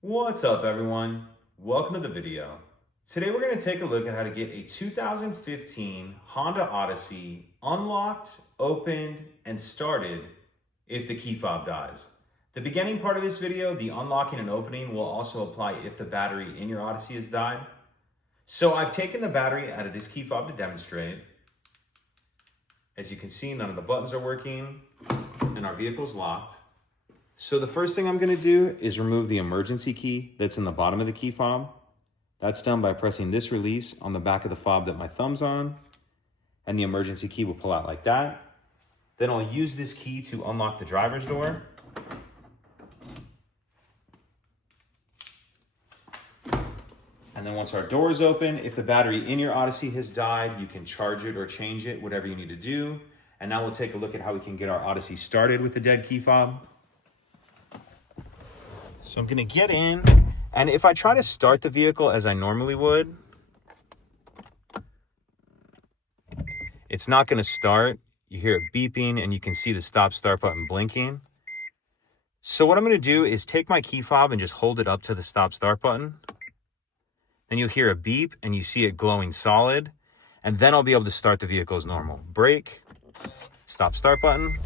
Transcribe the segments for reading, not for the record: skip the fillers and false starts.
What's up everyone? Welcome to the video. Today we're going to take a look at how to get a 2015 Honda Odyssey unlocked, opened, and started if the key fob dies. The beginning part of this video, the unlocking and opening, will also apply if the battery in your Odyssey has died. So I've taken the battery out of this key fob to demonstrate. As you can see, none of the buttons are working and our vehicle's locked. So the first thing I'm going to do is remove the emergency key that's in the bottom of the key fob. That's done by pressing this release on the back of the fob that my thumb's on, and the emergency key will pull out like that. Then I'll use this key to unlock the driver's door. And then once our door is open, if the battery in your Odyssey has died, you can charge it or change it, whatever you need to do. And now we'll take a look at how we can get our Odyssey started with the dead key fob. So I'm gonna get in, and if I try to start the vehicle as I normally would, it's not gonna start. You hear it beeping and you can see the stop start button blinking. So what I'm gonna do is take my key fob and just hold it up to the stop start button. Then you'll hear a beep and you see it glowing solid, and then I'll be able to start the vehicle as normal. Brake, stop start button.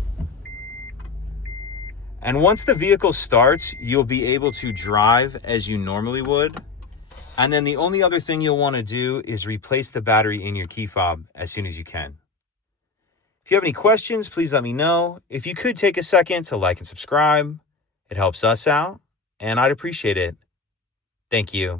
And once the vehicle starts, you'll be able to drive as you normally would. And then the only other thing you'll want to do is replace the battery in your key fob as soon as you can. If you have any questions, please let me know. If you could take a second to like and subscribe, it helps us out, and I'd appreciate it. Thank you.